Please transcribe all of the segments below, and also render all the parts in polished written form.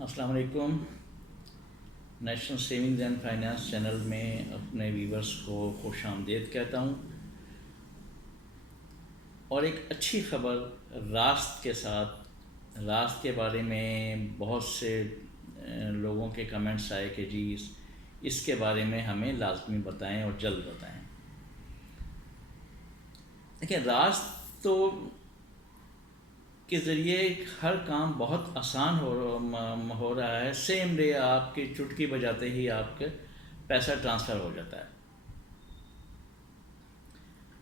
السلام علیکم۔ National savings and finance channel میں اپنے ویورز کو خوش آمدید کہتا ہوں، اور ایک اچھی خبر راست کے ساتھ۔ راست کے بارے میں بہت سے لوگوں کے کمنٹس آئے کہ جی اس کے بارے میں ہمیں لازمی بتائیں اور جلد بتائیں۔ دیکھیں، راست تو کے ذریعے ہر کام بہت آسان ہو رہا ہے۔ سیم ڈے آپ کی چٹکی بجاتے ہی آپ کے پیسہ ٹرانسفر ہو جاتا ہے۔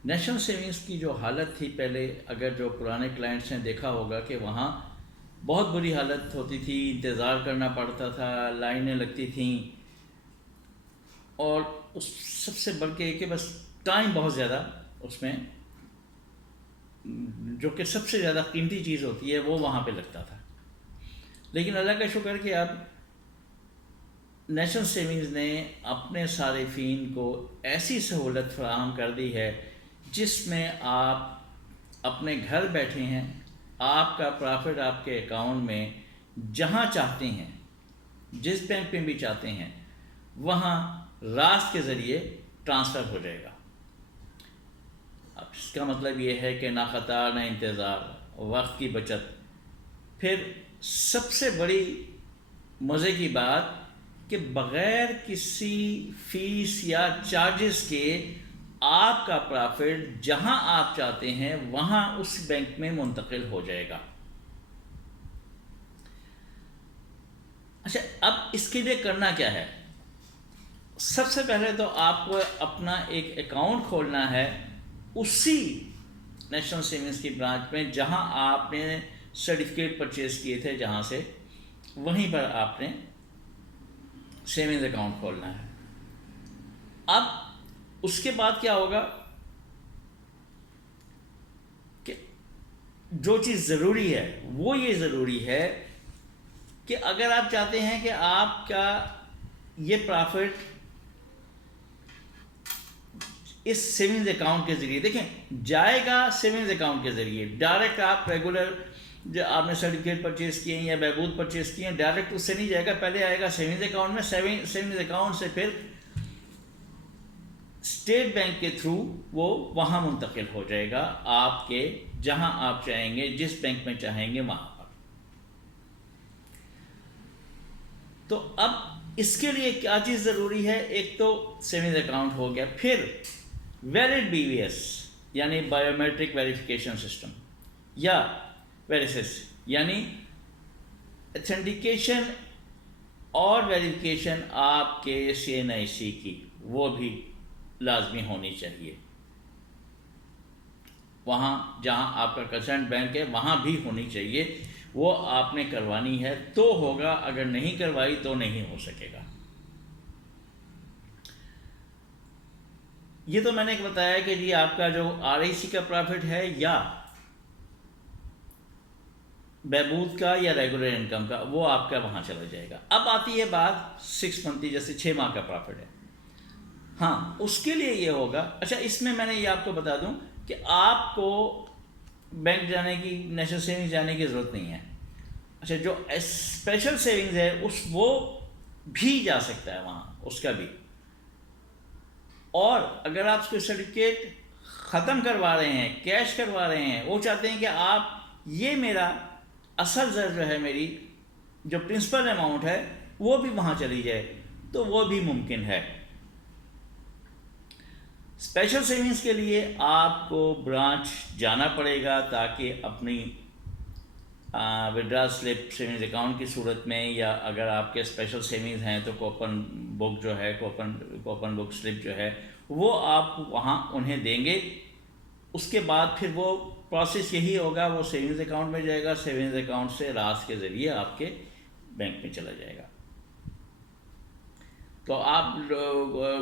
نیشنل سیونگز کی جو حالت تھی پہلے، اگر جو پرانے کلائنٹس نے دیکھا ہوگا کہ وہاں بہت بری حالت ہوتی تھی، انتظار کرنا پڑتا تھا، لائنیں لگتی تھیں، اور اس سب سے بڑھ کے کہ بس ٹائم بہت زیادہ اس میں، جو کہ سب سے زیادہ قیمتی چیز ہوتی ہے، وہ وہاں پہ لگتا تھا۔ لیکن اللہ کا شکر کہ اب نیشنل سیونگز نے اپنے صارفین کو ایسی سہولت فراہم کر دی ہے جس میں آپ اپنے گھر بیٹھے ہیں، آپ کا پرافٹ آپ کے اکاؤنٹ میں جہاں چاہتے ہیں، جس بینک میں بھی چاہتے ہیں، وہاں راست کے ذریعے ٹرانسفر ہو جائے گا۔ اب اس کا مطلب یہ ہے کہ نہ قطار نہ انتظار، وقت کی بچت۔ پھر سب سے بڑی مزے کی بات کہ بغیر کسی فیس یا چارجز کے آپ کا پرافٹ جہاں آپ چاہتے ہیں وہاں اس بینک میں منتقل ہو جائے گا۔ اچھا، اب اس کے لیے کرنا کیا ہے؟ سب سے پہلے تو آپ کو اپنا ایک اکاؤنٹ کھولنا ہے اسی نیشنل سیونگز کی برانچ میں جہاں آپ نے سرٹیفکیٹ پرچیز کیے تھے، جہاں سے وہیں پر آپ نے سیونگز اکاؤنٹ کھولنا ہے۔ اب اس کے بعد کیا ہوگا کہ جو چیز ضروری ہے وہ یہ ضروری ہے کہ اگر آپ چاہتے ہیں کہ آپ کا یہ پرافٹ اس سیونگز اکاؤنٹ کے ذریعے، دیکھیں، جائے گا سیونگز اکاؤنٹ کے ذریعے ڈائریکٹ، آپ ریگولر جو آپ نے سرٹیفکیٹ پرچیز کیے ہیں یا بہبود پرچیز کیے ہیں، ڈائریکٹ اس سے نہیں جائے گا، پہلے آئے گا سیونگز اکاؤنٹ میں، سیونگز اکاؤنٹ سے پھر اسٹیٹ بینک کے تھرو وہ وہاں منتقل ہو جائے گا، آپ کے جہاں آپ چاہیں گے، جس بینک میں چاہیں گے وہاں پر۔ تو اب اس کے لیے کیا چیز ضروری ہے؟ ایک تو سیونگز اکاؤنٹ ہو گیا، پھر ویلڈ بی وی ایس یعنی بایو میٹرک ویریفیکیشن سسٹم، یا ویریسس یعنی اتھینٹیکیشن اور ویریفیکیشن آپ کے CNIC کی، وہ بھی لازمی ہونی چاہیے۔ وہاں جہاں آپ کا کنسرن بینک ہے وہاں بھی ہونی چاہیے، وہ آپ نے کروانی ہے تو ہوگا، اگر نہیں کروائی تو نہیں ہو سکے گا۔ یہ تو میں نے ایک بتایا کہ جی آپ کا جو RIC کا پرافٹ ہے یا بہبود کا یا ریگولر انکم کا، وہ آپ کا وہاں چلا جائے گا۔ اب آتی ہے بات 6 منتھلی، جیسے 6 ماہ کا پرافٹ ہے، ہاں اس کے لیے یہ ہوگا۔ اچھا، اس میں نے یہ آپ کو بتا دوں کہ آپ کو بینک جانے کی، نیشنل سیونگز جانے کی ضرورت نہیں ہے۔ اچھا، جو اسپیشل سیونگز ہے وہ بھی جا سکتا ہے وہاں، اس کا بھی۔ اور اگر آپ اس کو سرٹیفکیٹ ختم کروا رہے ہیں، کیش کروا رہے ہیں، وہ چاہتے ہیں کہ آپ یہ میرا اصل زر جو ہے، میری جو پرنسپل اماؤنٹ ہے، وہ بھی وہاں چلی جائے، تو وہ بھی ممکن ہے۔ اسپیشل سیونگز کے لیے آپ کو برانچ جانا پڑے گا تاکہ اپنی ودرا سلپ سیونگز اکاؤنٹ کی صورت میں، یا اگر آپ کے اسپیشل سیونگز ہیں تو کوپن بک جو ہے، کوپن بک سلپ جو ہے، وہ آپ وہاں انہیں دیں گے۔ اس کے بعد پھر وہ پروسیس یہی ہوگا، وہ سیونگز اکاؤنٹ میں جائے گا، سیونگز اکاؤنٹ سے راست کے ذریعے آپ کے بینک میں چلا جائے گا۔ تو آپ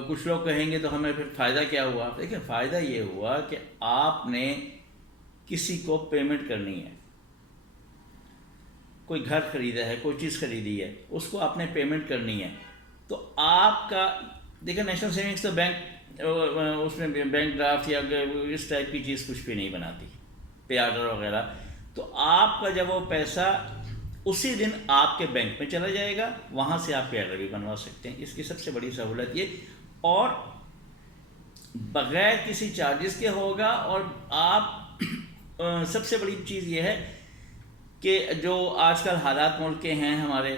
کچھ لوگ کہیں گے تو ہمیں پھر فائدہ کیا ہوا؟ دیکھیں، فائدہ یہ ہوا کہ آپ نے کسی کو پیمنٹ کرنی ہے، کوئی گھر خریدا ہے، کوئی چیز خریدی ہے، اس کو آپ نے پیمنٹ کرنی ہے، تو آپ کا، دیکھیں نیشنل سیونگز تو بینک اس میں بینک ڈرافٹ یا اس ٹائپ کی چیز کچھ بھی نہیں بناتی، پے آرڈر وغیرہ۔ تو آپ کا جب وہ پیسہ اسی دن آپ کے بینک میں چلا جائے گا، وہاں سے آپ پیڈر بھی بنوا سکتے ہیں۔ اس کی سب سے بڑی سہولت یہ، اور بغیر کسی چارجز کے ہوگا۔ اور آپ سب سے بڑی چیز یہ ہے کہ جو آج کل حالات ملک کے ہیں ہمارے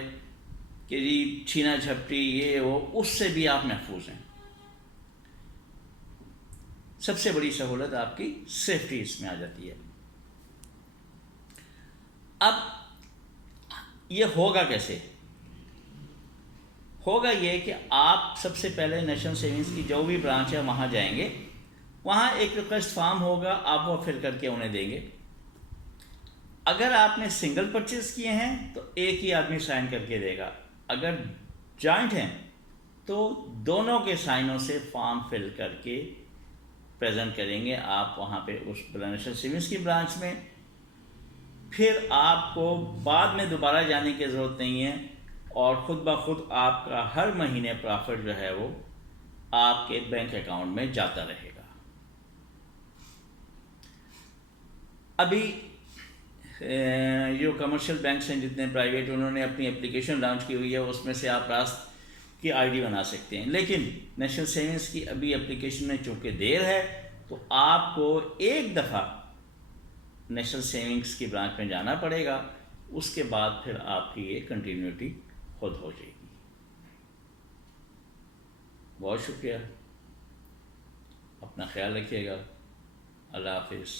کہ جی چھینا جھپٹی یہ وہ، اس سے بھی آپ محفوظ ہیں۔ سب سے بڑی سہولت آپ کی سیفٹی اس میں آ جاتی ہے۔ اب یہ ہوگا کیسے؟ ہوگا یہ کہ آپ سب سے پہلے نیشنل سیونگز کی جو بھی برانچ ہے وہاں جائیں گے، وہاں ایک ریکویسٹ فارم ہوگا، آپ وہ فل کر کے انہیں دیں گے۔ اگر آپ نے سنگل پرچیز کیے ہیں تو ایک ہی آدمی سائن کر کے دے گا، اگر جوائنٹ ہیں تو دونوں کے سائنوں سے فارم فل کر کے پریزنٹ کریں گے آپ وہاں پہ اس نیشنل سیونگز کی برانچ میں۔ پھر آپ کو بعد میں دوبارہ جانے کی ضرورت نہیں ہے، اور خود بخود آپ کا ہر مہینے پرافٹ جو ہے وہ آپ کے بینک اکاؤنٹ میں جاتا رہے گا۔ ابھی جو کمرشل بینکس ہیں جتنے پرائیویٹ، انہوں نے اپنی اپلیکیشن لانچ کی ہوئی ہے، اس میں سے آپ راست کی آئی ڈی بنا سکتے ہیں، لیکن نیشنل سیونگز کی ابھی اپلیکیشن میں چونکہ دیر ہے تو آپ کو ایک دفعہ نیشنل سیونگز کی برانچ میں جانا پڑے گا، اس کے بعد پھر آپ کی یہ کنٹینیوٹی خود ہو جائے گی۔ بہت شکریہ، اپنا خیال رکھیے گا، اللہ حافظ۔